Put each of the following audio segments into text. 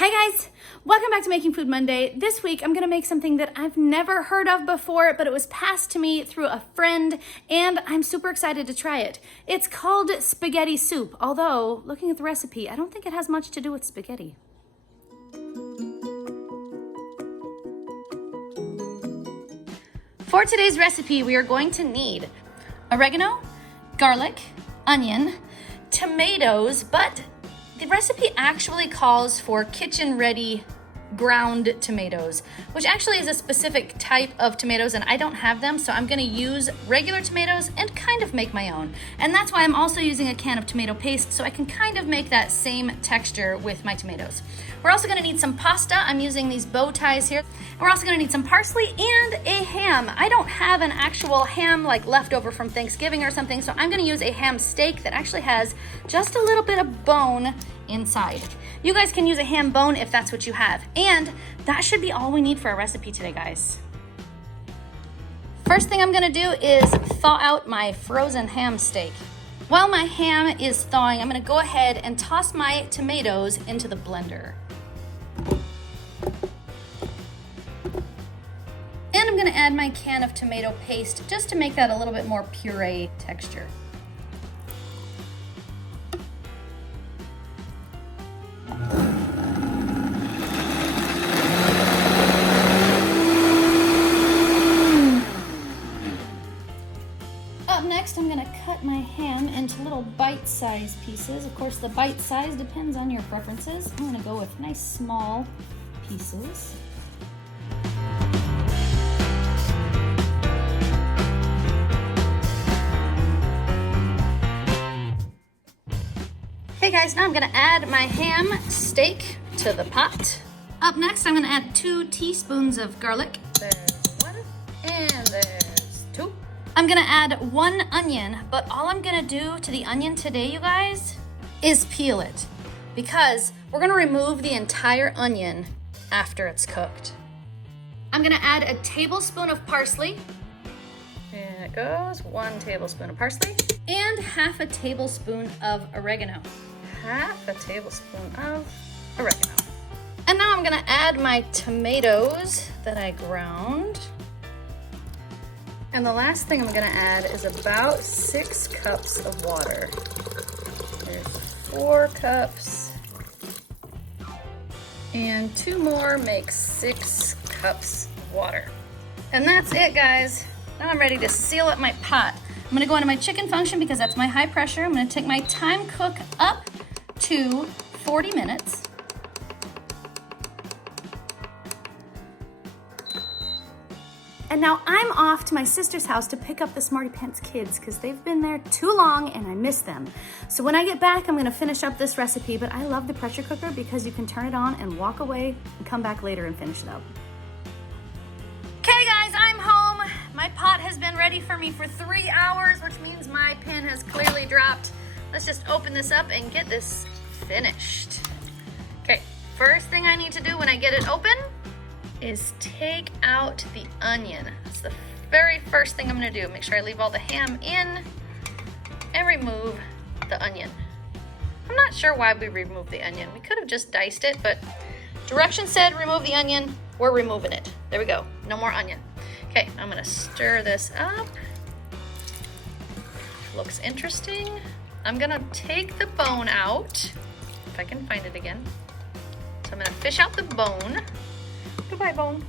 Hi guys, welcome back to Making Food Monday. This week I'm gonna make something that I've never heard of before, but it was passed to me through a friend and I'm super excited to try it. It's called spaghetti soup, although looking at the recipe, I don't think it has much to do with spaghetti. For today's recipe, we are going to need oregano, garlic, onion, tomatoes, but the recipe actually calls for kitchen-ready ground tomatoes, which actually is a specific type of tomatoes and I don't have them, so I'm gonna use regular tomatoes and kind of make my own. And that's why I'm also using a can of tomato paste, so I can kind of make that same texture with my tomatoes. We're also gonna need some pasta. I'm using these bow ties here. We're also gonna need some parsley and a ham. I don't have an actual ham like leftover from Thanksgiving or something, so I'm gonna use a ham steak that actually has just a little bit of bone inside. You guys can use a ham bone if that's what you have. And that should be all we need for our recipe today, guys. First thing I'm gonna do is thaw out my frozen ham steak. While my ham is thawing, I'm gonna go ahead and toss my tomatoes into the blender. And I'm gonna add my can of tomato paste just to make that a little bit more puree texture. Up next, I'm gonna cut my ham into little bite-sized pieces. Of course, the bite size depends on your preferences. I'm gonna go with nice small pieces. Okay guys, now I'm gonna add my ham steak to the pot. Up next, I'm gonna add 2 teaspoons of garlic. There's 1, and there's 2. I'm gonna add 1 onion, but all I'm gonna do to the onion today, you guys, is peel it. Because we're gonna remove the entire onion after it's cooked. I'm gonna add a tablespoon of parsley. There it goes, 1 tablespoon of parsley. And half a tablespoon of oregano. Half a tablespoon of oregano. And now I'm gonna add my tomatoes that I ground. And the last thing I'm gonna add is about 6 cups of water. There's 4 cups. And 2 more makes 6 cups of water. And that's it, guys. Now I'm ready to seal up my pot. I'm gonna go into my chicken function because that's my high pressure. I'm gonna take my time cook up to 40 minutes. And now I'm off to my sister's house to pick up the Smartypants kids because they've been there too long and I miss them. So when I get back, I'm gonna finish up this recipe, but I love the pressure cooker because you can turn it on and walk away and come back later and finish it up. Okay guys, I'm home. My pot has been ready for me for 3 hours, which means my pan has clearly dropped. Let's just open this up and get this finished. Okay, first thing I need to do when I get it open is take out the onion. That's the very first thing I'm gonna do. Make sure I leave all the ham in and remove the onion. I'm not sure why we removed the onion. We could have just diced it, but directions said remove the onion. We're removing it. There we go, no more onion. Okay, I'm gonna stir this up. Looks interesting. I'm gonna take the bone out, if I can find it again. So I'm gonna fish out the bone. Goodbye, bone.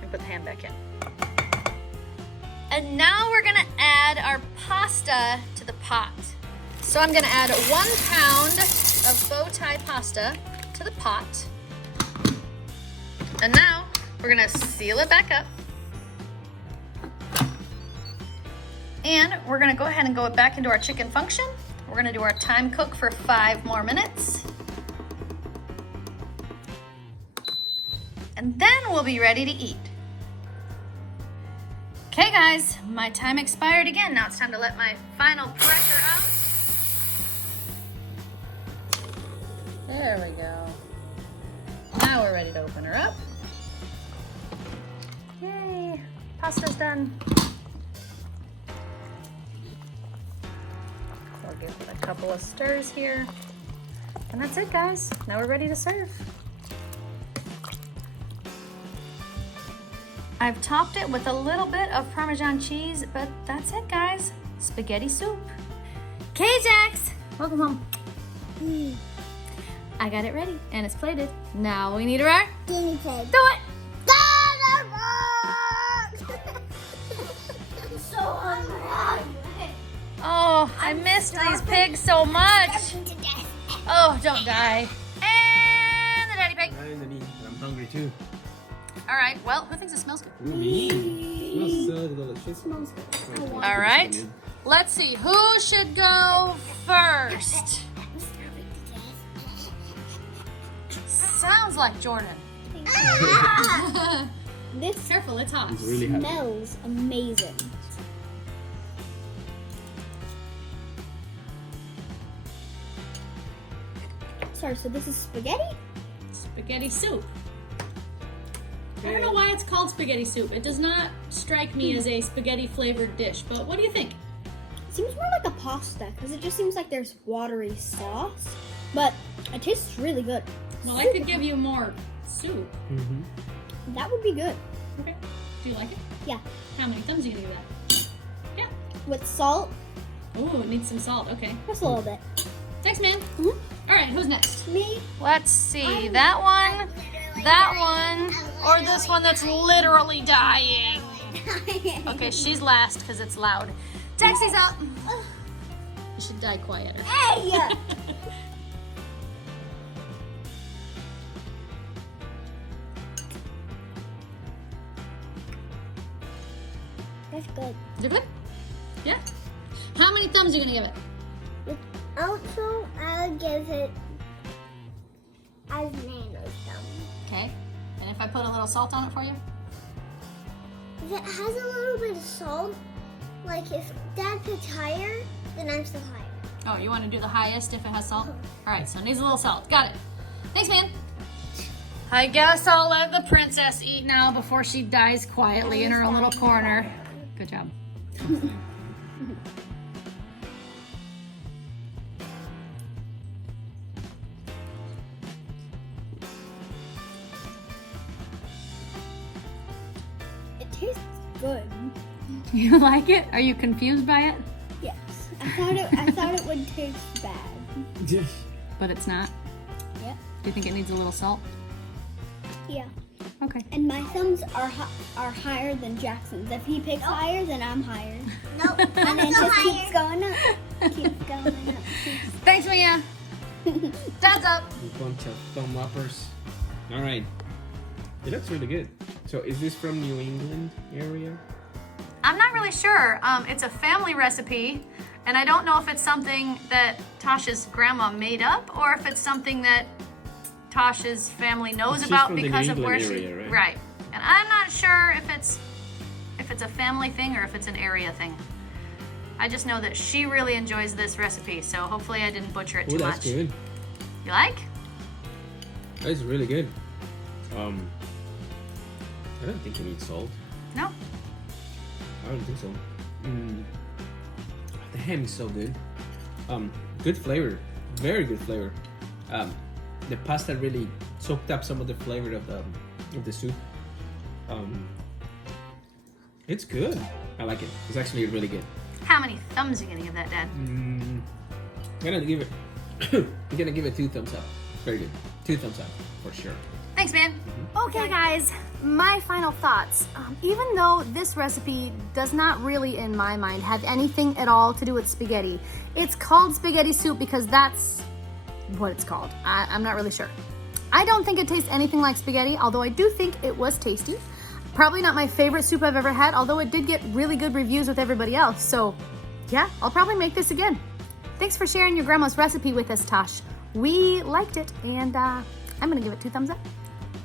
And put the ham back in. And now we're gonna add our pasta to the pot. So I'm gonna add 1 pound of bow tie pasta to the pot. And now we're gonna seal it back up. And we're gonna go ahead and go back into our chicken function. We're gonna do our time cook for 5 more minutes. And then we'll be ready to eat. Okay guys, my time expired again. Now it's time to let my final pressure out. There we go. Now we're ready to open her up. Yay, pasta's done. I'll give it a couple of stirs here. And that's it, guys. Now we're ready to serve. I've topped it with a little bit of Parmesan cheese, but that's it, guys. Spaghetti soup. Okay, Jax, welcome home. I got it ready and it's plated. Now we need our guinea pig. Do it. I'm so hungry. Oh, I missed these pigs so much. Oh, don't die. And the daddy pig. I'm hungry too. All right, well, who thinks it smells good? Me. Smells so delicious. Smells good. All right, let's see, who should go first? Sounds like Jordan. This Careful, it's hot. It's really hot. smells amazing. Sorry, so this is spaghetti? Spaghetti soup. I don't know why it's called spaghetti soup. It does not strike me as a spaghetti flavored dish, but what do you think? It seems more like a pasta because it just seems like there's watery sauce, but it tastes really good. Well, I could give you more soup. That would be good. Okay. Do you like it? Yeah. How many thumbs are you gonna give that? Yeah. With salt, Ooh, it needs some salt. Okay. just a little bit. Thanks, man. Mhm. All right, who's next? Me? Let's see. That one, or this one that's literally dying. Okay, she's last because it's loud. Taxi's out. You should die quieter. Hey! That's good. Is it good? Yeah. How many thumbs are you gonna give it? Also, I'll give it as many thumbs. Okay. And if I put a little salt on it for you? If it has a little bit of salt, like if Dad puts higher, then I'm still higher. Oh, you want to do the highest if it has salt? All right, so it needs a little salt. Got it. Thanks, man. I guess I'll let the princess eat now before she dies quietly in her own little corner. Good job. It tastes good. You like it? Are you confused by it? Yes. I thought it would taste bad. But it's not? Yeah. Do you think it needs a little salt? Yeah. Okay. And my thumbs are higher than Jackson's. If he picks higher, then I'm higher. Nope. And it just keeps going up. Keeps going up. Thanks, Mia. Dad's up. A bunch of thumb uppers. All right. It looks really good. So is this from New England area? I'm not really sure. It's a family recipe, and I don't know if it's something that Tasha's grandma made up or if it's something that Tasha's family knows She's about from the because New of where England she area, right? right. And I'm not sure if it's a family thing or if it's an area thing. I just know that she really enjoys this recipe, so hopefully I didn't butcher it too Oh, that's much. good. You like? That's really good. I don't think you need salt. No? I don't think so. The ham is so good. Good flavor, very good flavor. The pasta really soaked up some of the flavor of the soup. It's good. I like it. It's actually really good. How many thumbs are you gonna give that, Dad? I'm gonna give it. I'm gonna give it 2 thumbs up. Very good. 2 thumbs up for sure. Thanks, man. Okay, guys, my final thoughts. Even though this recipe does not really, in my mind, have anything at all to do with spaghetti, it's called spaghetti soup because that's what it's called. I'm not really sure. I don't think it tastes anything like spaghetti, although I do think it was tasty. Probably not my favorite soup I've ever had, although it did get really good reviews with everybody else. So, yeah, I'll probably make this again. Thanks for sharing your grandma's recipe with us, Tosh. We liked it, and I'm gonna give it 2 thumbs up.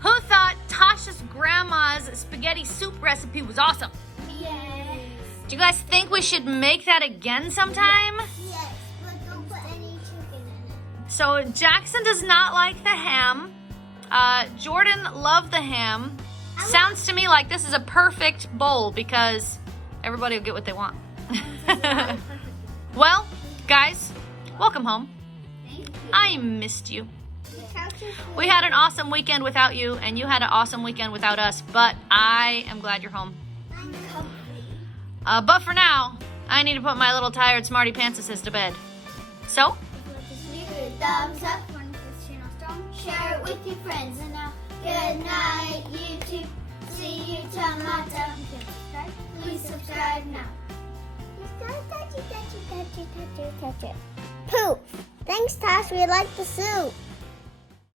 Who thought Tasha's grandma's spaghetti soup recipe was awesome? Yes. Do you guys think we should make that again sometime? Yes, but don't put any chicken in it. So Jackson does not like the ham. Jordan loved the ham. Sounds to me like this is a perfect bowl because everybody will get what they want. Well, guys, welcome home. Thank you. I missed you. We had an awesome weekend without you, and you had an awesome weekend without us, but I am glad you're home. But for now, I need to put my little tired Smarty Pantses to bed. So? Thumbs up, share it with your friends, and now good night, YouTube. See you tomorrow. Please subscribe now. Touch it. Poof. Thanks, Tosh. We like the soup.